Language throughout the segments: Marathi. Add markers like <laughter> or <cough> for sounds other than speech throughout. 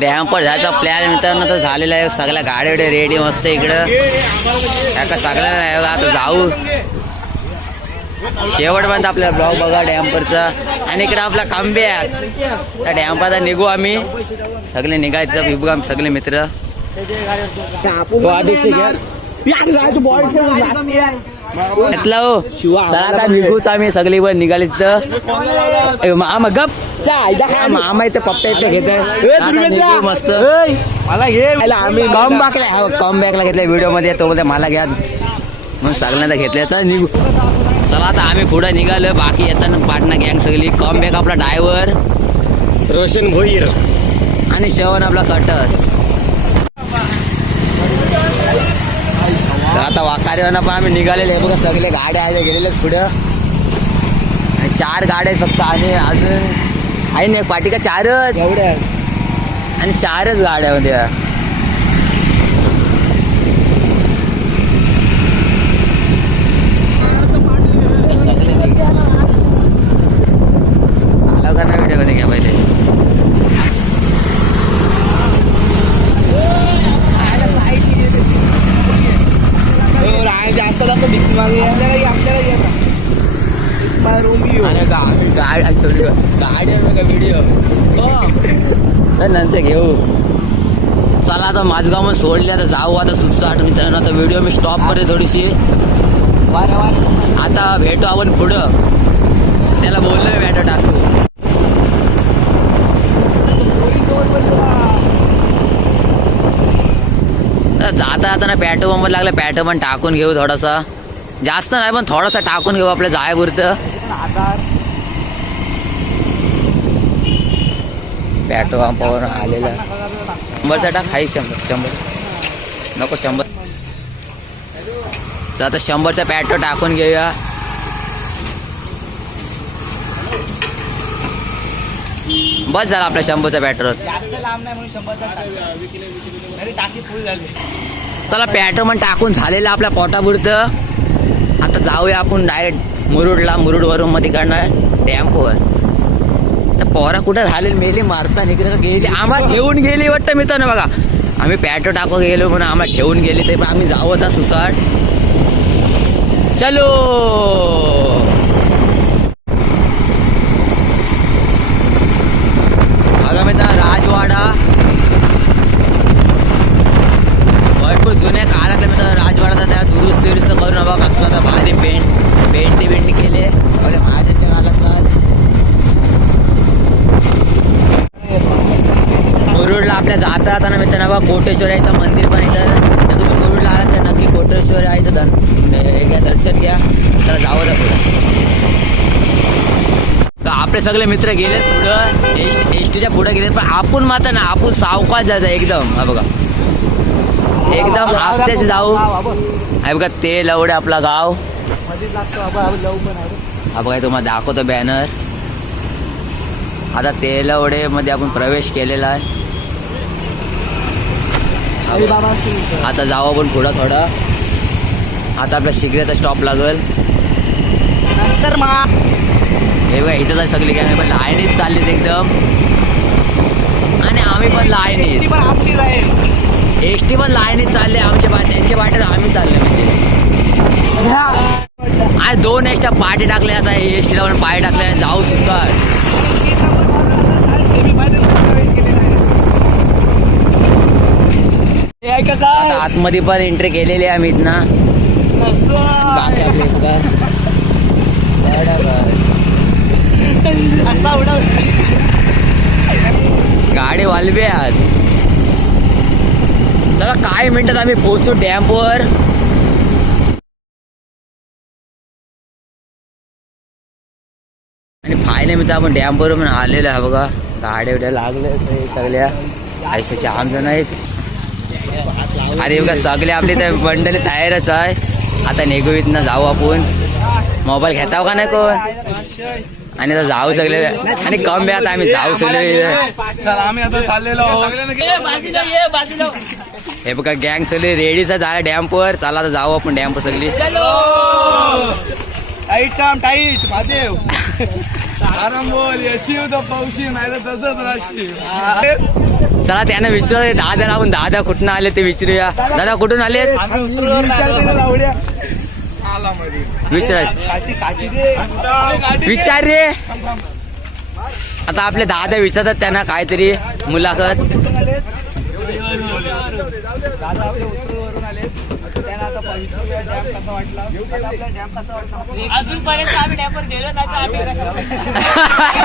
डॅमपर जायचा प्लॅन मित्रांनो तर झालेला आहे. सगळ्या गाड्या रेडी मस्त इकडं. आहे बघा, आता जाऊ. शेवटपर्यंत आपला ब्लॉग बघा डॅम्परचा. आणि इकडे आपला कांब्या त्या डॅम्परचा निघू आम्ही. सगळे निघायचं विभू आम्ही सगळे मित्र. घेतला हो. चला आता निघूच आम्ही सगळी वर निघाली तिथं. मामा गप. मामा इथे पप्पा इथे घेत निघू मस्त. मला घे. आम्ही कम बॅकला कम बॅकला घेतल्या व्हिडिओमध्ये तो मध्ये मला घ्या. म्हणून सगळ्यांना घेतलं तर निघू. चला आता आम्ही पुढे निघालो बाकी येताना पाटणा गँग सगळी. कम बॅक आपला ड्रायव्हर रोशन भोईर. आणि शेवण आपला कटस. आता वाकारीवर पण आम्ही निघालेले. बघा सगळे गाड्या आहेत गेलेले पुढं. आणि चार गाड्या फक्त आणि अजून आहे ना पाठी का? चारच. एवढ्या आणि चारच गाड्या होत्या सगळे निघ- आला का नाही व्हिडिओमध्ये घ्या पहिले जास्त लागतो भीक मागे आपल्याला आपल्याला ये ना इस्माईल गाडी गाडी सॉरी गाडी व्हिडिओ तर नंतर घेऊ चला आता माझगाव मग सोडले आता जाऊ आता सुसाट मित्रांनो आता व्हिडिओ मी स्टॉप करते थोडीशी. आता भेटू आपण पुढं. त्याला बोललो मी भेटो टाकू. तर जाता जाताना पॅटो पंप लागला पॅटो पण टाकून घेऊ थोडासा जास्त नाही पण थोडासा टाकून घेऊ आपल्या जायपुरतं. पॅटो पंपावर आलेला. शंभरचा टाक खाई शंभर शंभर. नको शंभर. चल आता शंभरचा पॅटो टाकून घेऊया. बस झाला आपल्या शंभरचा पेट्रोल चला पेट्रोल पण टाकून झालेलं आपल्या पोटापुरतं. आता जाऊया आपण डायरेक्ट मुरुडला मुरुड वरून मध्ये करणार. डॅम्पवर पोरा कुठं झालेली मेली मारता निघलं गेली. आम्हाला ठेवून गेली वाटतं मित्रांनो बघा. आम्ही पॅटो टाकू गेलो म्हणून आम्हाला ठेवून गेली तरी पण आम्ही जाऊ आता सुसाट. चलो. बघा मित्र राजवाडा. भरपूर जुन्या काळातल्या तर राजवाडा त्या दुरुस्त दुरुस्त करून बघा कसला तर भारी पेंट पेंटी पेंट केले. आपल्या काळात मुरुडला आपल्या जाता जाताना मित्रांनो बघा कोटेश्वर यायचं मंदिर पण इथं. तर तुम्ही मुरुडला आलात तर नक्की कोटेश्वर यायचं दन घ्या म्हणजे दर्शन घ्या. तर जावं तर आपले सगळे मित्र गेले पुढं. एस एस टीच्या पुढे गेले पण आपण मात्र ना आपण सावकाश जायचं एकदम. हा बघा. एकदम आस्तेच जाऊ. आहे बघा ते लवडे आपला गाव. हा बघा तुम्हाला दाखवतो बॅनर आता तेलवडे मध्ये आपण प्रवेश केलेला आहे. आता जाऊ आपण पुढं थोडं. आता आपल्या शिगऱ्याचा स्टॉप लागल. नंतर मा हे बघा इथं आहे सगळी काय पण लाईनीत चाललीत एकदम. आणि आम्ही पण पण आहे. एस टी पण लाईनीत चालले आमच्या बाट त्यांच्या वाटेत आम्ही चालले म्हणजे. आणि दोन एक्स्ट्रा पाठी टाकले आता एस टीला पण पाय टाकले आणि जाऊ सुद्धा हे ऐका आता काय आतमध्ये पण एंट्री केलेली आहे आम्ही बाकी उडव गाडी वालबे आज. चला काही मिनिटात आम्ही पोहोचू डॅम्पवर आणि फायनल मित्र आपण डॅम्पवर पण आलेलो आहे बघा. गाड्या बिड्या लागल्या सगळ्या. आयशाच्या आमचं नाहीत अरे बघा सगळे आपले तर बंडल तयारच आहे. आता निघू इथनं जाऊ आपण. मोबाईल घेताव का नाही कोण? आणि आता जाऊ सगळे. आणि कम आता आम्ही जाऊ सगळे हे बघा गँग सगळी रेडीच झाला डॅम्पवर चला आता जाऊ आपण डॅम्पवर सगळी. टाईट काम टाईट महादेव. आराम बोल यशी तर पावशी नाही तर तसंच राहशील. चला त्यांना विचारू दादा आपण दादा कुठून आले ते विचारूया दादा कुठून आले? विचार. विचार रे. आता आपले दादा विचारतात त्यांना काहीतरी मुलाखत. दादा उस्रूवरून आले त्यांना आता विचारूया डॅम कसा वाटला? आता आपला डॅम कसा वाटला? अजूनपर्यंत आम्ही डॅमवर गेलो नाही तर आम्ही कसं-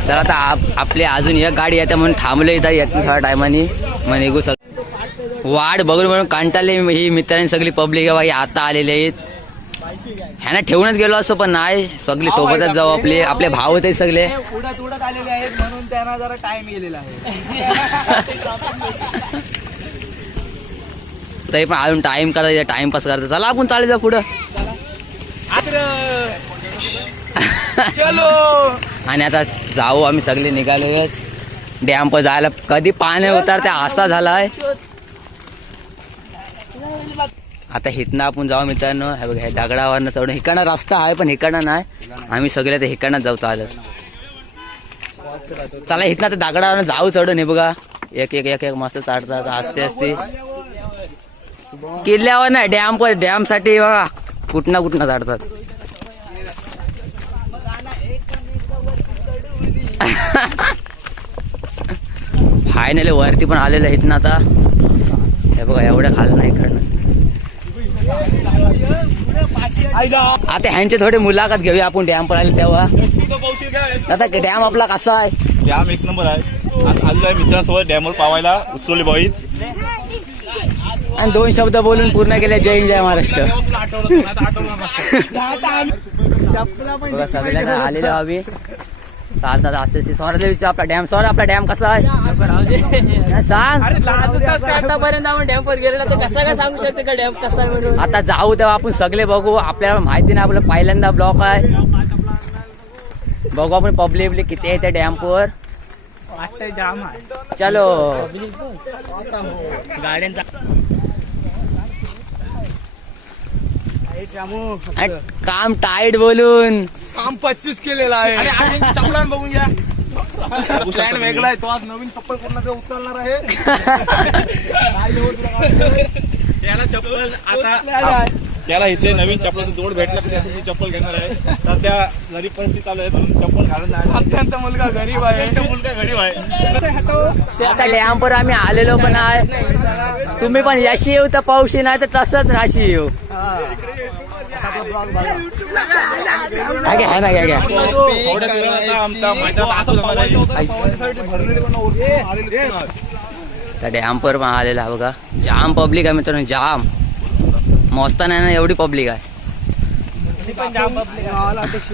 तर आता आप- आपली अजून एक गाडी येते म्हणून थांबले इथं येत थोड्या टायमानी. मग निघू सग वाट बघून बघून कंटाळले ही मित्रांनी सगळी पब्लिक आहे बाई आता आलेले आहेत. ह्यांना ठेवूनच गेलो असतो पण नाही. सगळी सोबतच जाऊ आपले. आपले. भाव होते सगळे. उडत उडत आलेले आहेत म्हणून त्यांना जरा टाइम गेलेला आहे. <laughs> तरी पण अजून टाइम करायचा टाइमपास करायचा चला आपण चालेल जा पुढं. चलो. <laughs> आणि आता जाऊ आम्ही सगळे निघालो डॅम जायला कधी पाणी उतार ते आस्था झालाय. आता हिथनं आपण जाऊ मित्रांनो. हे बघा हे दगडावरनं चढून. हिकडनं रस्ता आहे पण हिकडनं नाही. आम्ही सगळे ते हिकडनं जाऊ चालत. चला हिथनं ते दगडावरनं जाऊ चढून. हे बघा एक एक एक एक मस्त चढतात असते असते किल्ल्यावर ना डॅम पण डॅमसाठी बघा कुठनं कुठनं चढतात. <laughs> फायनली वरती पण आलेलं आहेत ना आता. हे बघा एवढ्या खाल नाही इकडनं. आता ह्यांचे थोडे मुलाखत घेऊया आपण डॅम पण आले तेव्हा. आता डॅम आपला कसा आहे? डॅम एक नंबर आहे. आणि आलेलो आहे मित्रांसोबत डॅमवर पावायला उचलले बाईच आणि दोन शब्द बोलून पूर्ण केले जय हिंद जय महाराष्ट्र. बघा सगळ्यांना आम्ही चालतात असे आपला डॅम सोरा आपला डॅम कसा आहे? सांग. आतापर्यंत आपण डॅमवर गेलेला तर कसा काय सांगू शकते का डॅम कसा आहे म्हणून? आता जाऊ तेव्हा आपण सगळे बघू. आपल्याला माहिती नाही आपलं पहिल्यांदा ब्लॉक आहे. बघू आपण पब्लिक बिब्लिक किती आहे त्या डॅम्पवर वाटतंय जाम आहे. चलो. गाड्यांचा काम टाईट बोलून. काम पच्चीस केलेला आहे. चपलान बघून घ्या प्लॅन वेगळा आहे तो आज नवीन चप्पल पूर्ण उचलणार आहे. <laughs> त्याला चप्पल आता त्याला इथे नवीन चप्पलचं जोड भेटला की त्यासाठी चप्पल घेणार आहे. सध्या गरीब परिस्थिती चालू आहे म्हणून चप्पल घालून अत्यंत मुलगा गरीब आहे. मुलगा गरीब आहे. आता डॅमवर आम्ही आलेलो पण आहे. तुम्ही पण यशी येऊ तर पाऊशी नाही तर तसंच राशी येऊ. घ्या, ना घ्या, घ्या. थोड्या दुरात आता आमचा डॅमवर पण आलेला आहे बघा. जाम पब्लिक आहे मित्रांनो जाम. मस्त नाही ना, एवढी पब्लिक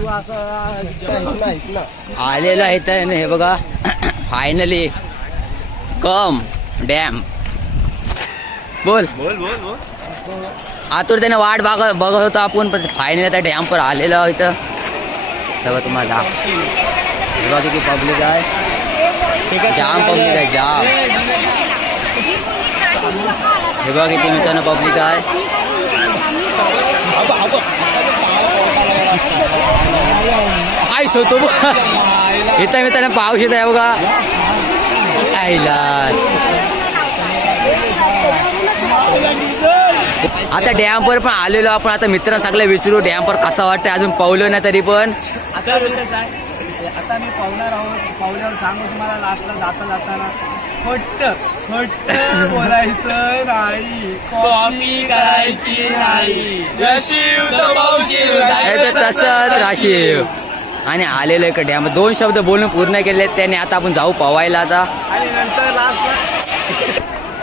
असं आलेलं आहे हे कम डॅम बोल बोल बोल. बोल आतुर त्याने वाट बघत होतो आपण, पण फायनली त्या डॅम पर आलेलो इथं. तेव्हा हे पब्लिक आहे. जाम पब्लिक आहे जाम हे पब्लिक आहे. आईस होतो इथं मित्रांनो पाऊस येत आहे बघा आईला आता डॅमवर पण आलेलो आपण आता मित्रांना सगळं विचारू डॅमवर कसा वाटतं अजून पावलो नाही तरी पण आता मी पावणार आहोत पावल्यावर सांगू तुम्हाला लास्टला जाता जाताना फट्ट फट्ट बोलायचं नाही. कॉपी करायची नाही. हे तर तसंच राशीव. आणि आलेलो एक डॅम दोन शब्द बोलून पूर्ण केले त्याने आता आपण जाऊ पवायला आता. आणि नंतर लास्टला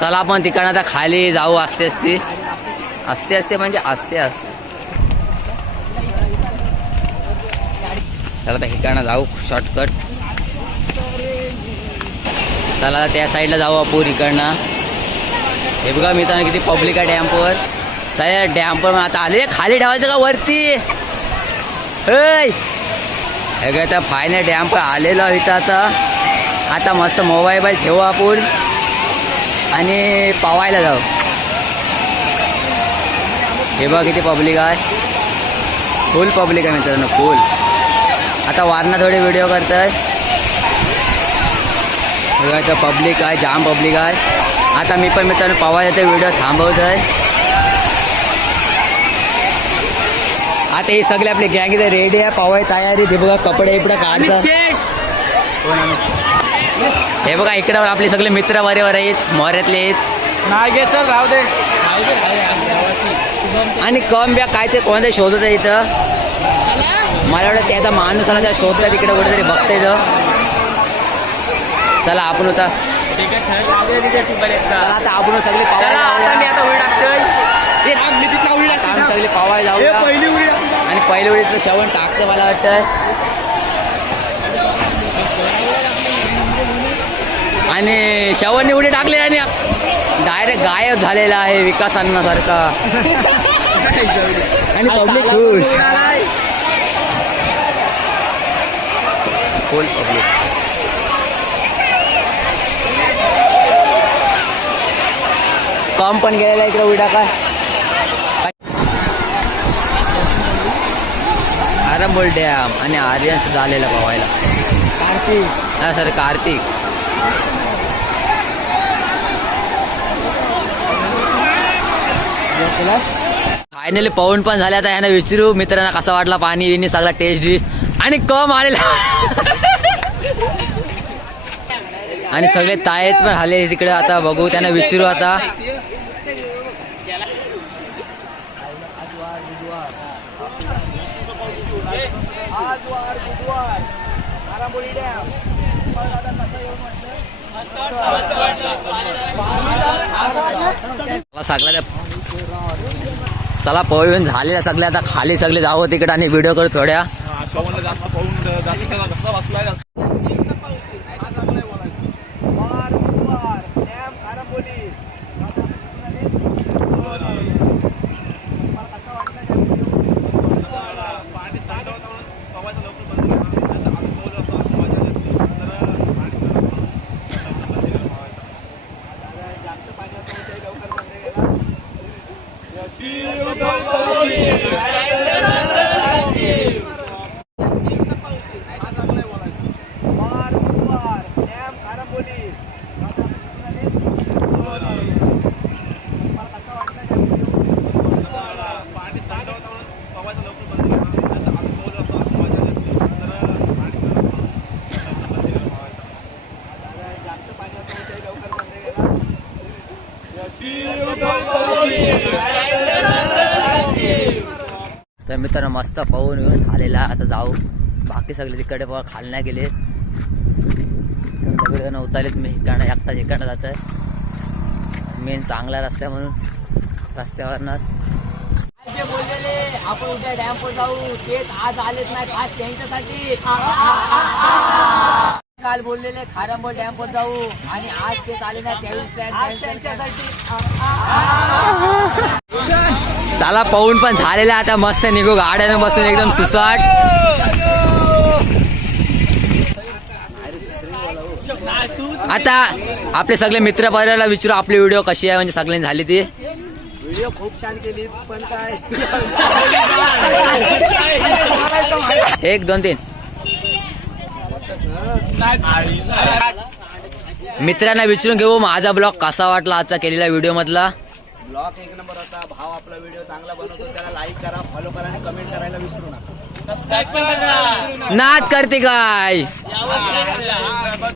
चला आपण तिकडनं आता खाली जाऊ असते असते असते असते म्हणजे असते असते चला आता इकडनं जाऊ शॉर्टकट चला त्या साईडला जाऊ आपण इकडनं. हे बघा मी तर किती पब्लिक आहे डॅम्पवर चला डॅम्पवर पण आता आले खाली ठेवायचं का वरती? हे काय तर फायनल डॅम्पवर आलेलो आहे इथं आता. आता मस्त मोबाईल ठेवू आपण. आणि पवायला जाऊ. हे बघा किती पब्लिक आहे. फुल पब्लिक आहे मित्रांनो फुल आता वारणा थोडे व्हिडिओ करतंय. बघायचं पब्लिक आहे जाम पब्लिक आहे. आता मी पण मित्रांनो पवायचा व्हिडिओ थांबवत आहे आता हे सगळे आपले गँग इथे रेडी आहे पवाय तयारी ते बघा कपडे इकडे काढतात. हे बघा इकडे आपले सगळे मित्र बरेवर आहेत मोऱ्यातले आहेत. नाही घे चल राहू दे. आणि कम बॅग काय ते कोणतं शोधत आहे इथं मला वाटतं त्याचा माणूस आला त्या शोधता तिकडे कुठेतरी बघता इथं. चला आपण होता चला आता आपण सगळे पावायला सगळे पावायला जाऊया. पहिली उडी आणि पहिल्या वेळेस शेवण टाकतं मला वाटतं. आणि शेवणने उडी टाकले आणि डायरेक्ट गायब झालेला आहे विकास अन्नासारखा आणि पब्लिक खुश फुल पब्लिक काम पण गेलेला इकडे काय? अरे बोल डॅम आणि आर्यन सुद्धा आलेला पवायला हा सर कार्तिक. फायनली पाऊन पण झाले आता यांना विचारू. मित्रांना कसा वाटला पाणी विणी सगळा टेस्ट डिश आणि कम आलेला. आणि सगळे तायेत पण आले तिकडे आता बघू त्यांना विचारू आता. सगळ्या चला पळून झालेल्या सगळ्या आता खाली सगळे जावं तिकडे आणि व्हिडिओ करू थोड्या श्रवणला जास्त पाहून जास्त त्याचा घसा बसलाय जास्त वार बुधवार डॅम आरांबोली पाणी तांडव होतं म्हणून पवायचं लवकर बंद केलं. नाहीतर आता पाऊस असतो, आता मजा आली असती. तर पाणी कमी होतं म्हणून लवकर बंद केलं पवायचं. जास्त पाणी असतं म्हणून ते लवकर बंद केला वार बुधवार डॅम आरांबोली पाणी तांडव होतं म्हणून पवायचं लवकर बंद केलं. नाहीतर आता पाऊस असतो, आता मजा आली असती. तर पाणी कमी होतं म्हणून लवकर बंद केलं पवायचं. जास्त पाणी असतं म्हणून ते लवकर बंद केला तर मित्रांनो मस्त पाहून येऊन झालेला आता जाऊ. बाकी सगळे तिकडे पण खाली नाही गेले सगळे नव्हतालेत मी. इकडनं एकटा इकडनं जात आहे मेन चांगला रस्ता म्हणून. रस्त्यावरनंच जे बोललेले आपण उद्या डॅम वर जाऊ. तेच आज आलेत नाही खास त्यांच्यासाठी. काल बोललेले खारंबोल डॅम वर जाऊ. आणि आज तेच आले नाही त्यावेळी प्लॅन त्यांच्यासाठी. चला पाहून पण झालेला आता. मस्त निघू गाड्यानं बसून एकदम सुसाट. आता आपले सगळे मित्र परिवाराला विचारू आपली व्हिडिओ कशी आहे? म्हणजे सगळ्यांनी झाली ती. व्हिडिओ खूप छान केली पण काय? एक दोन तीन. मित्रांना विचारून घेऊ माझा ब्लॉग कसा वाटला आजचा केलेला व्हिडिओ मधला? ब्लॉग एक नंबर होता भाव आपला व्हिडिओ चांगला बनवतो त्याला लाईक करा फॉलो करा आणि कमेंट करायला विसरू नका. नाद करते काय?